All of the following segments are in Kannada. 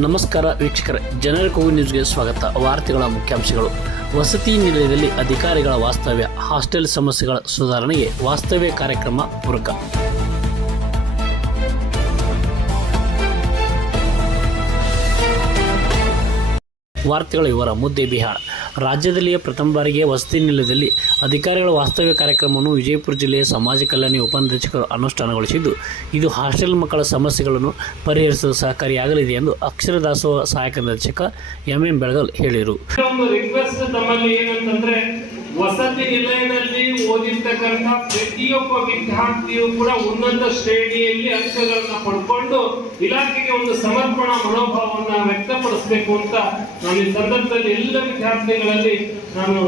ನಮಸ್ಕಾರ ವೀಕ್ಷಕರ, ಜನರ ಕೂಗು ನ್ಯೂಸ್ಗೆ ಸ್ವಾಗತ. ವಾರ್ತೆಗಳ ಮುಖ್ಯಾಂಶಗಳು. ವಸತಿ ನಿಲಯದಲ್ಲಿ ಅಧಿಕಾರಿಗಳ ವಾಸ್ತವ್ಯ, ಹಾಸ್ಟೆಲ್ ಸಮಸ್ಯೆಗಳ ಸುಧಾರಣೆಗೆ ವಾಸ್ತವ್ಯ ಕಾರ್ಯಕ್ರಮ ಪೂರಕ. ವಾರ್ತೆಗಳ ವಿವರ ಮುದ್ದೆ ಬಿಹಾರ. ರಾಜ್ಯದಲ್ಲಿಯೇ ಪ್ರಥಮ ಬಾರಿಗೆ ವಸತಿ ನಿಲಯದಲ್ಲಿ ಅಧಿಕಾರಿಗಳ ವಾಸ್ತವ್ಯ ಕಾರ್ಯಕ್ರಮವನ್ನು ವಿಜಯಪುರ ಜಿಲ್ಲೆಯ ಸಮಾಜ ಕಲ್ಯಾಣ ಉಪನಿರ್ದೇಶಕರು ಅನುಷ್ಠಾನಗೊಳಿಸಿದ್ದು, ಇದು ಹಾಸ್ಟೆಲ್ ಮಕ್ಕಳ ಸಮಸ್ಯೆಗಳನ್ನು ಪರಿಹರಿಸಲು ಸಹಕಾರಿಯಾಗಲಿದೆ ಎಂದು ಅಕ್ಷರ ದಾಸೋಹ ಸಹಾಯಕ ನಿರ್ದೇಶಕ ಎಂ ಎಂ ಬೆಳಗಲ್ ಹೇಳಿದರು ವಸತಿ ನಿಲಯದಲ್ಲಿ ಓದಿರ್ತಕ್ಕಂಥ ಪ್ರತಿಯೊಬ್ಬ ವಿದ್ಯಾರ್ಥಿಯು ಕೂಡ ಉನ್ನತ ಶ್ರೇಣಿಯಲ್ಲಿ ಅಂಕಗಳನ್ನ ಪಡ್ಕೊಂಡು ಇಲಾಖೆಗೆ ಒಂದು ಸಮರ್ಪಣಾ ಮನೋಭಾವವನ್ನ ವ್ಯಕ್ತಪಡಿಸಬೇಕು ಅಂತ ನಾನು ಈ ಸಂದರ್ಭದಲ್ಲಿ ಎಲ್ಲ ವಿದ್ಯಾರ್ಥಿಗಳಲ್ಲಿ ನಾನು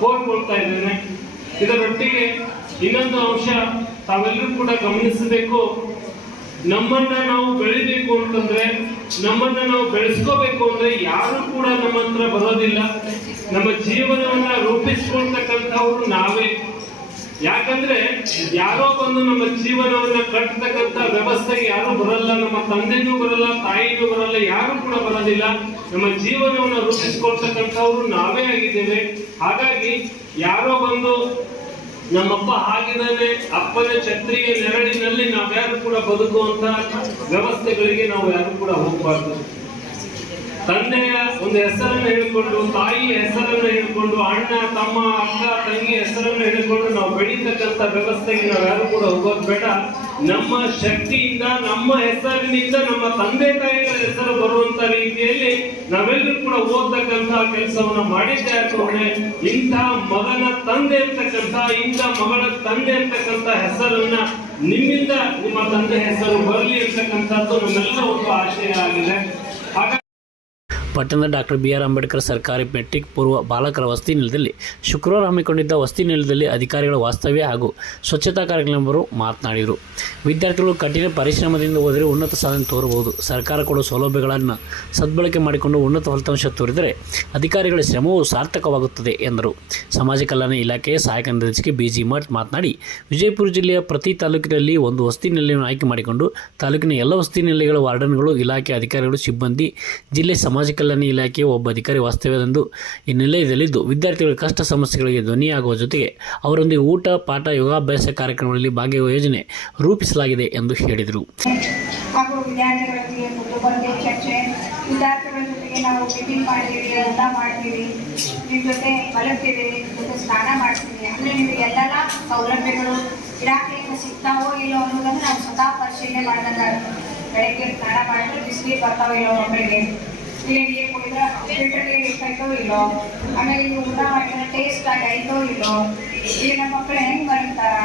ಕೋರ್ಕೊಳ್ತಾ ಇದ್ದೇನೆ. ಇದರೊಟ್ಟಿಗೆ ಇನ್ನೊಂದು ಅಂಶ ತಾವೆಲ್ಲರೂ ಕೂಡ ಗಮನಿಸಬೇಕು. ನಮ್ಮನ್ನ ನಾವು ಬೆಳಿಬೇಕು ಅಂತಂದ್ರೆ, ನಮ್ಮನ್ನ ನಾವು ಬೆಳೆಸ್ಕೋಬೇಕು ಅಂದ್ರೆ ಯಾರು ಕೂಡ ನಮ್ಮ ಹತ್ರ ಬರೋದಿಲ್ಲ. ನಮ್ಮ ಜೀವನವನ್ನ ರೂಪಿಸ್ಕೊಳ್ತಕ್ಕಂಥವ್ರು ನಾವೇ. ಯಾಕಂದ್ರೆ ಯಾರೋ ಬಂದು ನಮ್ಮ ಜೀವನವನ್ನ ಕಟ್ಟತಕ್ಕಂಥ ವ್ಯವಸ್ಥೆಗೆ ಯಾರು ಬರಲ್ಲ, ನಮ್ಮ ತಂದೆನೂ ಬರಲ್ಲ, ತಾಯಿನೂ ಬರಲ್ಲ, ಯಾರು ಕೂಡ ಬರೋದಿಲ್ಲ. ನಮ್ಮ ಜೀವನವನ್ನ ರೂಪಿಸ್ಕೊಳ್ತಕ್ಕಂಥವ್ರು ನಾವೇ ಆಗಿದ್ದೇವೆ. ಹಾಗಾಗಿ ಯಾರೋ ಬಂದು ನಮ್ಮಪ್ಪ ಆಗಿದ್ದಾನೆ, ಅಪ್ಪನ ಛತ್ರಿಯ ನೆರಳಿನಲ್ಲಿ ನಾವ್ಯಾರು ಕೂಡ ಬದುಕುವಂತ ವ್ಯವಸ್ಥೆಗಳಿಗೆ ನಾವು ಯಾರು ಕೂಡ ಹೋಗಬಾರ್ದು. ತಂದೆಯ ಒಂದು ಹೆಸರನ್ನು ಹೇಳಿಕೊಂಡು ತಾಯಿಯ ಹೆಸರನ್ನು ಹೇಳಿಕೊಂಡು ಅಣ್ಣ, ತಮ್ಮ, ಅಕ್ಕ, ತಂಗಿ ಹೆಸರನ್ನು ಹೇಳಿಕೊಂಡು ನಾವು ಬೆಳೀತಕ್ಕಂಥ ವ್ಯವಸ್ಥೆಗೆ ನಾವು ಯಾರು ಕೂಡ ಹೋಗೋದು ಬೇಡ. ನಮ್ಮ ಶಕ್ತಿಯಿಂದ, ನಮ್ಮ ಹೆಸರಿನಿಂದ, ನಮ್ಮ ತಂದೆ ತಾಯಿಗಳ ಹೆಸರು ಬರುವಂತ ರೀತಿಯಲ್ಲಿ ನಾವೆಲ್ಲರೂ ಕೂಡ ಓದ್ತಕ್ಕಂಥ ಕೆಲಸವನ್ನ ಮಾಡಿದ್ದೆ ಯಾಕಂದ್ರೆ ಇಂಥ ಮಗನ ತಂದೆ ಅಂತಕ್ಕಂಥ, ಇಂಥ ಮಗಳ ತಂದೆ ಅಂತಕ್ಕಂಥ ಹೆಸರನ್ನ ನಿಮ್ಮಿಂದ ನಿಮ್ಮ ತಂದೆ ಹೆಸರು ಬರಲಿ ಅಂತಕ್ಕಂಥದ್ದು ನಮ್ಮೆಲ್ಲ ಒಂದು ಆಶಯ ಆಗಿದೆ. ಪಟ್ಟಣದ ಡಾಕ್ಟರ್ ಬಿ ಆರ್ ಅಂಬೇಡ್ಕರ್ ಸರ್ಕಾರಿ ಮೆಟ್ರಿಕ್ ಪೂರ್ವ ಬಾಲಕರ ವಸತಿ ನಿಲಯದಲ್ಲಿ ಶುಕ್ರವಾರ ಹಮ್ಮಿಕೊಂಡಿದ್ದ ವಸತಿ ನಿಲಯದಲ್ಲಿ ಅಧಿಕಾರಿಗಳ ವಾಸ್ತವ್ಯ ಹಾಗೂ ಸ್ವಚ್ಛತಾ ಕಾರ್ಯಕ್ರಮರು ಮಾತನಾಡಿದರು. ವಿದ್ಯಾರ್ಥಿಗಳು ಕಠಿಣ ಪರಿಶ್ರಮದಿಂದ ಹೋದರೆ ಉನ್ನತ ಸಾಧನೆ ತೋರಬಹುದು. ಸರ್ಕಾರ ಕೊಡುವ ಸೌಲಭ್ಯಗಳನ್ನು ಸದ್ಬಳಕೆ ಮಾಡಿಕೊಂಡು ಉನ್ನತ ಫಲಿತಾಂಶ ತೋರಿದರೆ ಅಧಿಕಾರಿಗಳ ಶ್ರಮವು ಸಾರ್ಥಕವಾಗುತ್ತದೆ ಎಂದರು. ಸಮಾಜ ಕಲ್ಯಾಣ ಇಲಾಖೆಯ ಸಹಾಯಕ ನಿರ್ದೇಶಕಿ ಬಿ ಜಿ ಮಠ್ ಮಾತನಾಡಿ, ವಿಜಯಪುರ ಜಿಲ್ಲೆಯ ಪ್ರತಿ ತಾಲೂಕಿನಲ್ಲಿ ಒಂದು ವಸತಿ ನಿಲಯವನ್ನು ಆಯ್ಕೆ ಮಾಡಿಕೊಂಡು ತಾಲೂಕಿನ ಎಲ್ಲ ವಸತಿ ನಿಲಯಗಳ ವಾರ್ಡನ್ಗಳು, ಇಲಾಖೆ ಅಧಿಕಾರಿಗಳು, ಸಿಬ್ಬಂದಿ, ಜಿಲ್ಲೆ ಸಮಾಜ ಕಲ್ಯಾಣ ಇಲಾಖೆಯ ಒಬ್ಬ ಅಧಿಕಾರಿ ವಾಸ್ತವ್ಯದಂದು ಈ ನಿಲಯದಲ್ಲಿದ್ದು, ವಿದ್ಯಾರ್ಥಿಗಳ ಕಷ್ಟ ಸಮಸ್ಯೆಗಳಿಗೆ ಧ್ವನಿಯಾಗುವ ಜೊತೆಗೆ ಅವರೊಂದಿಗೆ ಊಟ, ಪಾಠ, ಯೋಗಾಭ್ಯಾಸ ಕಾರ್ಯಕ್ರಮಗಳಲ್ಲಿ ಭಾಗಿಯಾಗುವ ಯೋಜನೆ ರೂಪಿಸಲಾಗಿದೆ ಎಂದು ಹೇಳಿದರು. ಇಲಾಖೆಯಿಂದ ಸಿಗ್ತಾವೋ ಇಲ್ಲೋ ಅನ್ನೋದನ್ನು ನಾವು ಸ್ವತಃ ಪರಿಶೀಲನೆ ಮಾಡಿದಂಗೆ ಬೆಳಗ್ಗೆ ಸ್ನಾನ ಮಾಡಿದ್ರೆ ಬಿಸಿಲಿ ಬರ್ತಾವೋ ಇಲ್ಲೋ ಮಕ್ಕಳಿಗೆ. ಇಲ್ಲ ನೀರು ಕುಡಿದ್ರೆ ಫಿಲ್ಟರ್ ನೀರು ಇರ್ತೈತೋ ಇಲ್ಲೋ? ಆಮೇಲೆ ನೀವು ಊಟ ಮಾಡಿದ್ರೆ ಟೇಸ್ಟ್ ಆಗಿ ಐತೋ ಇಲ್ಲೋ? ಇಲ್ಲಿ ನಮ್ಮ ಮಕ್ಕಳು ಹೆಂಗೆ ಬರುತ್ತಾರ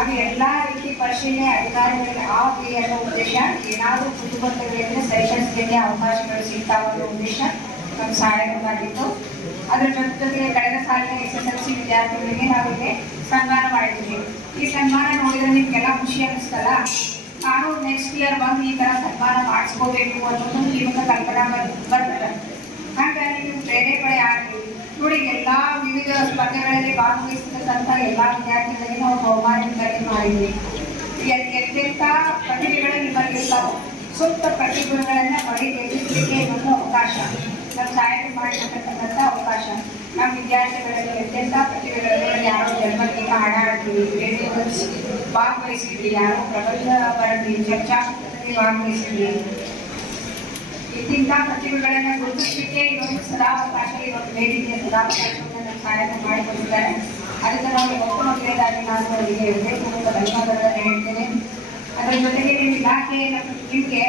ಅದು ಎಲ್ಲಾ ರೀತಿ ಪರಿಶೀಲನೆ, ಅಧಿಕಾರಿಗಳಿಗೆ ಆಗಲಿ ಅನ್ನೋ ಉದ್ದೇಶ. ಏನಾದರೂ ಕುಟುಂಬಗಳಿಗೆ ಸೆಷನ್ಸ್ಗೆ ಅವಕಾಶಗಳು ಸಿಗ್ತಾವ ಅನ್ನೋ ಉದ್ದೇಶ ನಮ್ಮ ಸಹಾಯಕವಾಗಿತ್ತು. ಅದ್ರ ಜೊತೆ ಜೊತೆಗೆ ಕಳೆದ ಸಾಲಿನ ಎಸ್ ಎಸ್ ಎಲ್ ಸಿ ವಿದ್ಯಾರ್ಥಿಗಳಿಗೆ ನಾವಿಲ್ಲಿ ಸನ್ಮಾನ ಮಾಡಿದ್ವಿ. ಈ ಸನ್ಮಾನ ನೋಡಿದ್ರೆ ನಿಮ್ಗೆಲ್ಲ ಖುಷಿ ಅನಿಸ್ತಲ್ಲ ನಾನು ನೆಕ್ಸ್ಟ್ ಇಯರ್ ಬಂದು ಈ ಥರ ಸನ್ಮಾನ ಮಾಡಿಸ್ಕೋಬೇಕು ಅನ್ನೋದು ಒಂದು ಕಲ್ಪನಾ ಬರ್- ಬರ್ತದೆ ಹಾಗಾಗಿ ನೀವು ಪ್ರೇರೇಪಣೆ ಆಗಲಿ. ನೋಡಿ, ಎಲ್ಲಾ ವಿವಿಧ ಸ್ಪರ್ಧೆಗಳಲ್ಲಿ ಭಾಗವಹಿಸಿದಂತ ಎಲ್ಲಾ ವಿದ್ಯಾರ್ಥಿಗಳಿಗೆ ನಾವು ಬಹುಮಾನ ವಿತರಣೆ ಮಾಡಿದ್ವಿ. ಎಂತೆಂಥ ಪ್ರತಿಭೆಗಳು ನಿಮ್ಮಲ್ಲಿ ಇರ್ತಾವೆ ಸೂಕ್ತ ಪ್ರತಿಭೆಗಳನ್ನ ಬಳಿ ಎದುರಿಸಲಿಕ್ಕೆ ಅವಕಾಶ. ನಮ್ಮ ಸಹಾಯಕ ಮಾಡಿರ್ತಕ್ಕಂಥ ಅವಕಾಶ. ನಮ್ಮ ವಿದ್ಯಾರ್ಥಿಗಳಲ್ಲಿ ಅತ್ಯಂತ ಪ್ರತಿಭೆಗಳಲ್ಲಿ ಯಾರೋ ಜನ್ಮದಿಂದ ಹಾಡಾಡ್ತೀವಿ ರೇಡಿಯೋಸ್ ಭಾಗವಹಿಸಿದ್ವಿ ಯಾರೋ ಪ್ರಬಂಧ ಬರಲಿ ಚರ್ಚಾತ್ಮಕದಲ್ಲಿ ಭಾಗವಹಿಸಿದ್ವಿ ಇಂಥ ಪ್ರತಿಭೆಗಳನ್ನು ಗುರುತಿಸಲಿಕ್ಕೆ ಇದೊಂದು ಸದಾವಕಾಶ ಇವತ್ತು ವೇದಿಕೆಯ ಸದಾವಕಾಶವನ್ನು ನಮ್ಮ ಸಹಾಯ ಮಾಡಿಕೊಟ್ಟಿದ್ದಾರೆ. ಅದಕ್ಕೆ ನಾವು ಮೊತ್ತ ಮೊದಲನೇದಾಗಿ ನಾನು ಅವರಿಗೆ ಹೃದಯಪೂರ್ವಕ ಅಂತ ಧನ್ಯವಾದಗಳನ್ನು ಹೇಳ್ತೇನೆ. ಅದರ ಜೊತೆಗೆ ನಿಮ್ಮ ಇಲಾಖೆ ನಿಮ್ಗೆ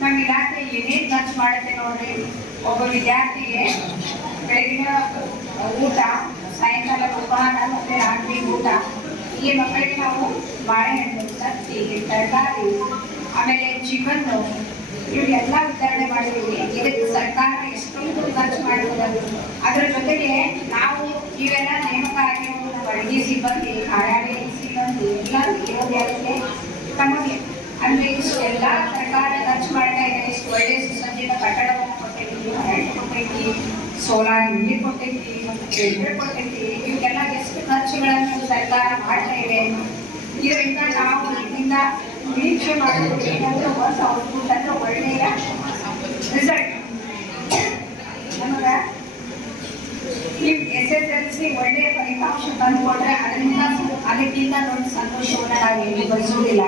ನಮ್ಮ ಇಲಾಖೆ ಏನೇನು ಖರ್ಚು ಮಾಡುತ್ತೆ ನೋಡ್ರಿ ಒಬ್ಬ ವಿದ್ಯಾರ್ಥಿಗೆ ಬೆಳಗಿನ ಊಟ, ಸಾಯಂಕಾಲ ಉಪಹಾರ ಮತ್ತೆ ರಾತ್ರಿ ಊಟ. ಈ ಮಕ್ಕಳಿಗೆ ನಾವು ಬಾಳೆಹಣ್ಣು ಸತ್ತಿ ತರಕಾರಿ, ಆಮೇಲೆ ಚಿಕನ್ ಇವೆಲ್ಲ ವಿತರಣೆ ಮಾಡಿದ್ದೀವಿ. ಇದಕ್ಕೆ ಸರ್ಕಾರ ಎಷ್ಟೊಂದು ಖರ್ಚು ಮಾಡಿರೋದು ಅದರ ಜೊತೆಗೆ ನಾವು ಇವೆಲ್ಲ ನೇಮಕ ಆಗಿರೋದು ನಮ್ಮ ಅಡುಗೆ ಸಿಬ್ಬಂದಿ ಕಾರ್ಯಾಲಯ ಸಿಬ್ಬಂದಿ ಎಲ್ಲ ಇರೋದು ಯಾರಿಗೆ ತಮಗೆ ಅಂದ್ರೆ ಇಷ್ಟೆಲ್ಲ ಸರ್ಕಾರ ಖರ್ಚು ಮಾಡ್ತಾ ಇದೆ ಇಷ್ಟು ಒಳ್ಳೆ ಸುಸಜ್ಜಿತ ಕಟ್ಟಡವನ್ನು ಕೊಟ್ಟೈತಿ ಕರೆಂಟ್ ಕೊಟ್ಟೈತಿ ಸೋಲಾರ್ ಯೂನಿಟ್ ಕೊಟ್ಟೈತಿ ಕೊಟ್ಟೈತಿ ಇವಕ್ಕೆಲ್ಲ ಎಷ್ಟು ಖರ್ಚುಗಳನ್ನು ಸರ್ಕಾರ ಮಾಡ್ತಾ ಇದೆ. ಇದರಿಂದ ನಾವು ಇದರಿಂದ ನಿರೀಕ್ಷೆ ಮಾಡಬೇಕು ಹೊಸ ಔಟ್ಪುಟ್ ಅಂದ್ರೆ ಒಳ್ಳೆಯ ರಿಸಲ್ಟ್ ನಮಗೆ ನೀವು ಎಸ್ ಎಸ್ ಎಲ್ ಸಿ ಒಳ್ಳೆಯ ಫಲಿತಾಂಶ ತಂದುಕೊಂಡ್ರೆ ಅದರಿಂದ ಅದಕ್ಕಿಂತ ದೊಡ್ಡ ಸಂತೋಷವನ್ನು ನಾವು ಎಲ್ಲಿ ಬಯಸುವುದಿಲ್ಲ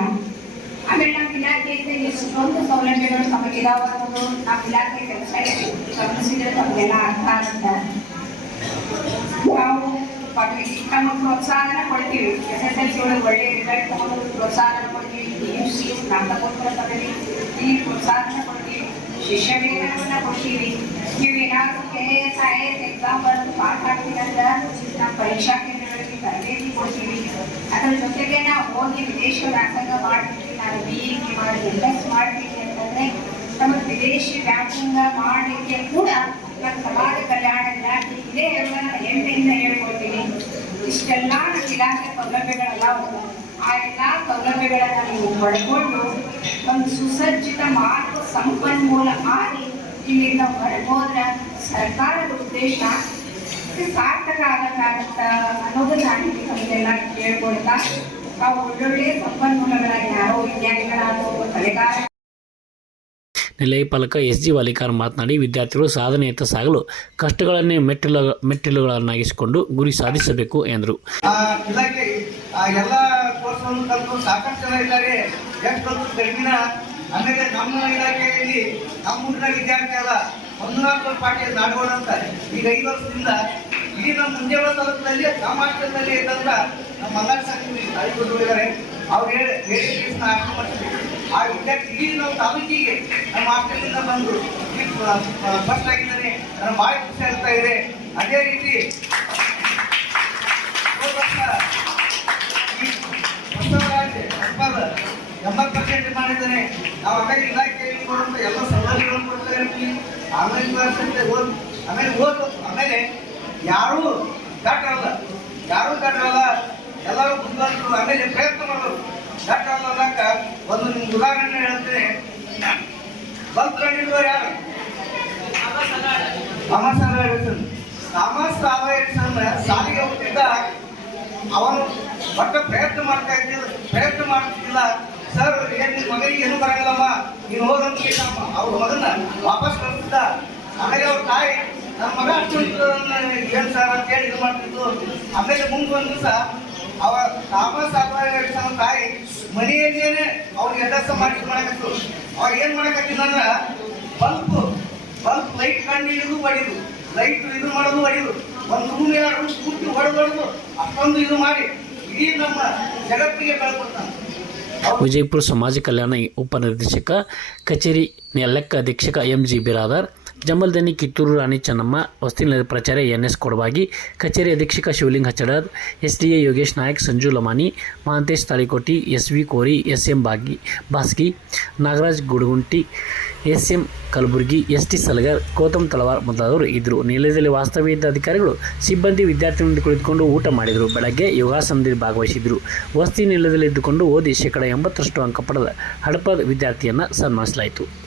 ಆಮೇಲೆ ನಮ್ಮ ಇಲಾಖೆಯಿಂದ ಎಷ್ಟೊಂದು ಸೌಲಭ್ಯಗಳು ತಮಗಿದಾವ ಅನ್ನೋದು ನಮ್ಮ ಇಲಾಖೆ ಕೆಲಸ ಗಮನಿಸಿದ್ರೆ ತಮಗೆಲ್ಲ ಅರ್ಥ ಆಗುತ್ತೆ ನಾವು ಮಕ್ಕಳಿಗೆ ತಮ್ಮ ಪ್ರೋತ್ಸಾಹನ ಕೊಡ್ತೀವಿ ಎಸ್ ಎಸ್ ಎಲ್ ಸಿ ಒಳಗೆ ಒಳ್ಳೆ ರಿಸಲ್ಟ್ ತಗೊಂಡು ಪ್ರೋತ್ಸಾಹನ ಕೊಡ್ತೀವಿ ಪಿ ಯು ಸಿ ಸ್ನಾತಕೋತ್ತರ ಪದವಿ ಈ ಪ್ರೋತ್ಸಾಹನ ಕೊಡ್ತೀವಿ ಶಿಷ್ಯ ವೇತನವನ್ನ ಕೊಡ್ತೀವಿ ನೀವು ಏನಾದರೂ K S I S exam ಬರೆದು ಪಾಸ್ ಆಗ್ತೀವಿ ಅಂದ್ರೆ ನಾವು ಪರೀಕ್ಷಾ ಕೇಂದ್ರಗಳಿಗೆ ತರಬೇತಿ ಕೊಡ್ತೀವಿ ಅದ್ರ ಜೊತೆಗೆ ನಾವು ಹೋಗಿ ವಿದೇಶ ವ್ಯಾಸಂಗ ಮಾಡ್ತೀವಿ ನಾನು ಬಿ ಇ ಮಾಡಿ ಎಲ್ ಎಸ್ ಮಾಡ್ತೀವಿ ಅಂತಂದ್ರೆ ನಮ್ಮ ವಿದೇಶಿ ಬ್ಯಾಂಕಿಂಗ್ ಮಾಡಲಿಕ್ಕೆ ಕೂಡ ನಮ್ಮ ಸಮಾಜ ಕಲ್ಯಾಣ ಇಲಾಖೆ ಇದೆ ಹೇಳೋದನ್ನ ಹೆಮ್ಮೆಯಿಂದ ಹೇಳ್ಕೊಳ್ತೀನಿ ಇಷ್ಟೆಲ್ಲ ನಮ್ಮ ಇಲಾಖೆ ಸೌಲಭ್ಯಗಳೆಲ್ಲ. ಆ ಎಲ್ಲ ಸೌಲಭ್ಯಗಳನ್ನ ನೀವು ಪಡ್ಕೊಂಡು ಒಂದು ಸುಸಜ್ಜಿತ ಮಾರ್ಗ ಸಂಪನ್ಮೂಲ ಆಗಿ ಇಲ್ಲಿಂದ ಹೊರಬೋದ್ರೆ ಸರ್ಕಾರದ ಉದ್ದೇಶ ಸಾರ್ಥಕ ಆಗಕ್ಕಾಗತ್ತ ಅನ್ನೋದನ್ನ ನಾನು ನಮಗೆಲ್ಲ ಕೇಳ್ಕೊಳ್ತಾ ಆ ಒಳ್ಳೊಳ್ಳೆ ಸಂಪನ್ಮೂಲಗಳಾಗಿ ಯಾರೋ ವಿಜ್ಞಾನಿಗಳಾಗೋ ಕಲೆಗಾರ ನಿಲಯ ಪಾಲಕ ಎಸ್ ಜಿ ವಾಲಿಕಾರ್ ಮಾತನಾಡಿ, ವಿದ್ಯಾರ್ಥಿಗಳು ಸಾಧನೆಯತ್ತ ಸಾಗಲು ಕಷ್ಟಗಳನ್ನೇ ಮೆಟ್ಟಿಲು, ಮೆಟ್ಟಿಲುಗಳನ್ನಾಗಿಸಿಕೊಂಡು ಗುರಿ ಸಾಧಿಸಬೇಕು ಎಂದರು. ಆಮೇಲೆ ನಮ್ಮ ಇಲಾಖೆಯಲ್ಲಿ, ನಮ್ಮ ವಿದ್ಯಾರ್ಥಿ ಅಲ್ಲ ಪಾಠ ನಾಡೋಣ ಅಂತ. ಈಗ ಐದು ಇಡೀ ನಮ್ಮ ಮುಂಜಾನೆ ತಾಲೂಕಿನಲ್ಲಿ ನಮ್ಮ ಮಲ್ಲಾರ್ ಅವ್ರು ಹೇಳಿ ಹೇಳಿ ಆ ವಿದ್ಯಾರ್ಥಿ ಇಡೀ ನಾವು ತಾಲೂಕಿಗೆ ನಮ್ಮ ಹಾಸ್ಟೆಲಿಂದ ಬಂದು ಫಸ್ಟ್ ಆಗಿದ್ದಾನೆ ನನ್ನ ಭಾಳ ಖುಷಿ ಆಗ್ತಾ ಇದೆ. ಅದೇ ರೀತಿ ಎಂಬತ್ತು ಪರ್ಸೆಂಟ್ ಮಾಡಿದ್ದಾನೆ. ನಾವು ಆಮೇಲೆ ಇಲಾಖೆಯಲ್ಲಿ ಕೊಡುವಂಥ ಎಲ್ಲ ಸೌಲಭ್ಯಗಳನ್ನು ಕೊಡ್ತಾ ಇರ್ತೀವಿ ಅಂತ ಓದ್ ಆಮೇಲೆ ಓದ್ಬೇಕು ಆಮೇಲೆ ಯಾರೂ ದಾಟರಲ್ಲ ಯಾರೂ ದಾಟರಲ್ಲ ಎಲ್ಲರೂ ಬುದ್ಧಿವಂತರು ಆಮೇಲೆ ಪ್ರಯತ್ನ ಮಾಡೋರು. ಅನ್ನಕ್ಕ ಒಂದು ನಿಮ್ಗೆ ಉದಾಹರಣೆ ಹೇಳ್ತೀನಿ. ಬಂತ್ರ ಯಾರು? ಥಾಮಸ್ ಆಲ್ವಾ ಎಡಿಸನ್ ಥಾಮಸ್ ಆಲ್ವಾ ಎಡಿಸನ್ ಸಾಲಿಗೆ ಹೋಗ್ತಿದ್ದ ಅವನು ಒಟ್ಟು ಪ್ರಯತ್ನ ಮಾಡ್ತಾ ಇದ್ದಿಲ್ಲ, ಪ್ರಯತ್ನ ಮಾಡ್ತಿದ್ದಿಲ್ಲ. ಸರ್, ಏನ್ ನಿನ್ ಮಗನಿಗೆ ಏನು ಬರಂಗಿಲ್ಲಮ್ಮ. ನೀನು ಹೋದಂತ ಅವ್ರ ಮಗನ ವಾಪಸ್ ಕಳಿಸ್ತಿದ್ದ ಆಮೇಲೆ ಅವ್ರ ತಾಯಿ ನನ್ನ ಮಗ ಅಷ್ಟು ಏನ್ ಸರ್ ಅಂತ ಹೇಳಿ ಇದು ಮಾಡ್ತಿದ್ದು ಆಮೇಲೆ ಮುಂದೆ ಒಂದು ದಿವಸ ಅವ ತಾಮಸ್ ಎಡಿಸನ್ ತಾಯಿ ಮನೆಯಲ್ಲೇನೆ ಅವ್ರಿಗೆ ಅಡ್ರೆಸ್ ಮಾಡಿ ಮಾಡಕತ್ತು ಅವ ಏನ್ ಮಾಡಕತ್ತಿಲ್ಲ ಅಂದ್ರ, ಬಲ್ಪ್ ಬಲ್ಪ್ ಲೈಟ್ ಕಂಡು ಹಿಡಿದು ಹೊಡಿದು ಲೈಟ್ ಇದು ಮಾಡೋದು ಹೊಡಿದು ಒಂದು ರೂಮ್ ಎರಡು ರೂಮ್ ಪೂರ್ತಿ ಹೊಡೆದು ಹೊಡೆದು ಅಷ್ಟೊಂದು ಇದು ಮಾಡಿ ಇಡೀ ನಮ್ಮ ಜಗತ್ತಿಗೆ ಬೆಳಕೊಡ್ತಾನೆ ವಿಜಯಪುರ ಸಮಾಜ ಕಲ್ಯಾಣ ಉಪನಿರ್ದೇಶಕ ಕಚೇರಿ ಲೆಕ್ಕ ಅಧೀಕ್ಷಕ ಎಂ ಜಿ ಬಿರಾದರ್ ಜಮಲ್ದನಿ ಕಿತ್ತೂರು ರಾಣಿ ಚೆನ್ನಮ್ಮ ವಸ್ತಿನ ಪ್ರಚಾರ ಎನ್ ಎಸ್ ಕೊಡವಾಗಿ ಕಚೇರಿ ಅಧೀಕ್ಷಕ Shivalinga Hachchadar S D A Yogesh Nayak, Sanju Lamani Mahantesh Talikoti S V Kori S M Bagi, Basgi, Nagaraj Gudagunti S M Kalaburgi S T Salagar, Gautam Talawar ಮೊದಲಾದವರು ಇದ್ದರು. ನಿಲಯದಲ್ಲಿ ವಾಸ್ತವ್ಯ ಇದ್ದ ಅಧಿಕಾರಿಗಳು, ಸಿಬ್ಬಂದಿ ವಿದ್ಯಾರ್ಥಿಗಳನ್ನು ಕುಳಿತುಕೊಂಡು ಊಟ ಮಾಡಿದರು. ಬೆಳಗ್ಗೆ ಯೋಗಾಸನದಲ್ಲಿ ಭಾಗವಹಿಸಿದರು. ವಸ್ತಿ ನಿಲಯದಲ್ಲಿ ಇದ್ದುಕೊಂಡು ಓದಿ ಶೇಕಡ ಎಂಬತ್ತರಷ್ಟು ಅಂಕ ಪಡೆದ ಹಡಪದ ವಿದ್ಯಾರ್ಥಿಯನ್ನು ಸನ್ಮಾನಿಸಲಾಯಿತು.